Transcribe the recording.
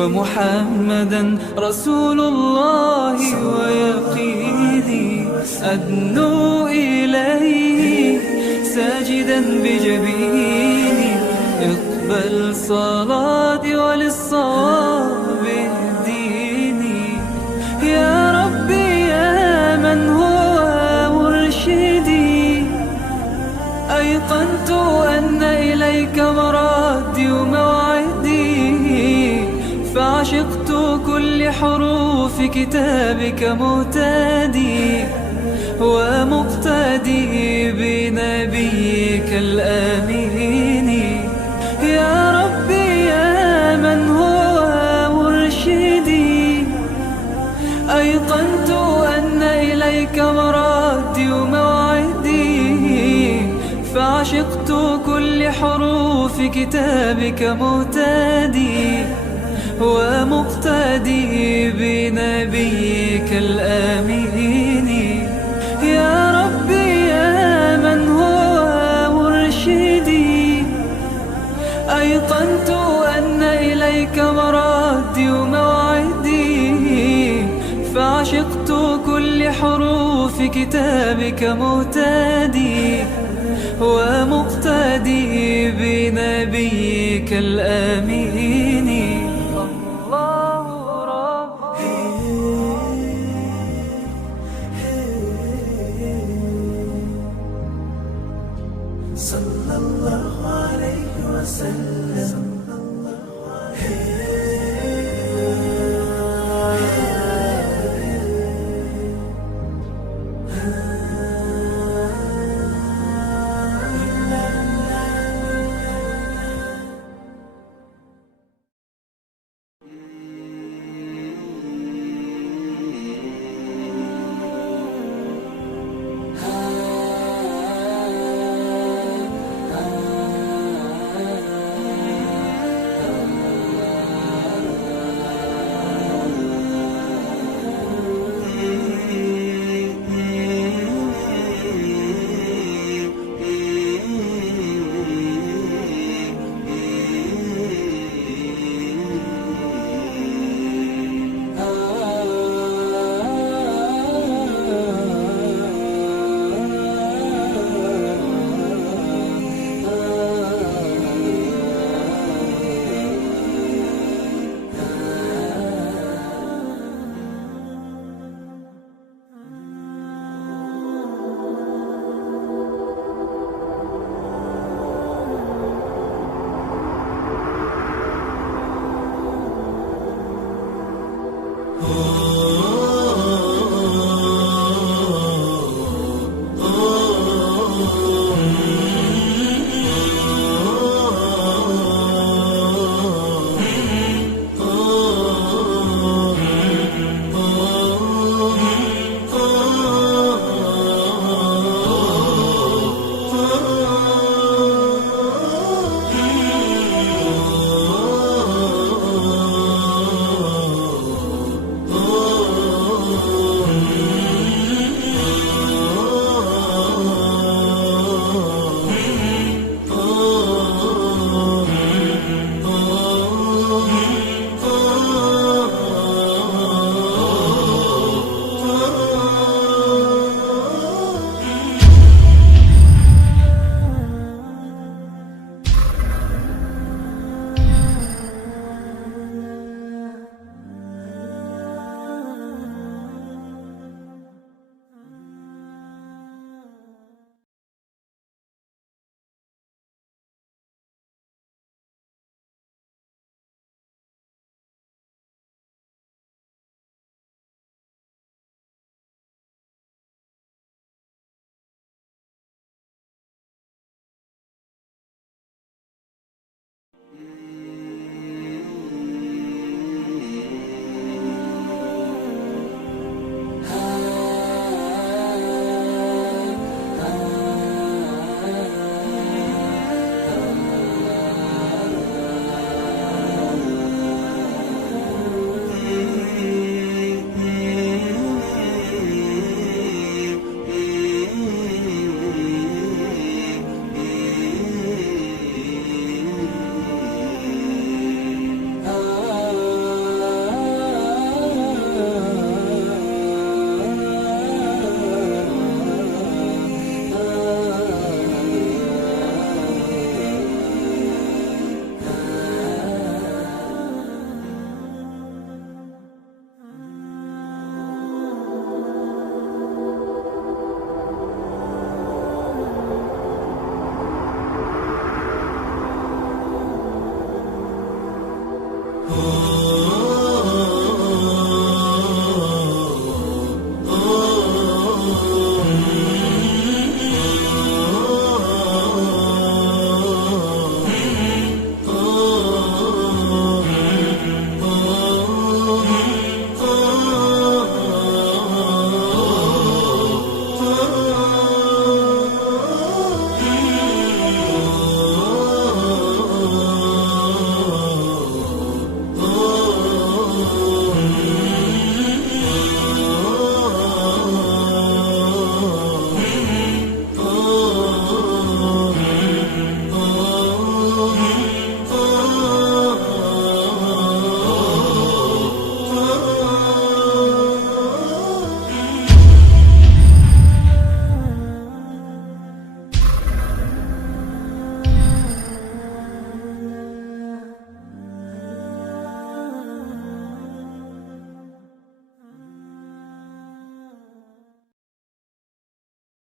ومحمدا رسول الله ويقيني أدنو إليه ساجدا بجبيني اقبل صلاتي وللصواب اهديني يا ربي يا من هو مرشدي أيقنت أن إليك مرادي وموعدي فعشقت كل حروف كتابك مهتدي ومقتدي بنبيك الآمين يا ربي يا من هو مرشدي أيقنت أن إليك مرادي وموعدي فعشقت كل حروف كتابك مهتدي ومقتدي بنبيك الآمين يا ربي يا من هو مرشدي أيقنت أن إليك مرادي وموعدي فعشقت كل حروف كتابك مهتدي ومقتدي بنبيك الآمين الله ربي صلى الله عليه وسلم هو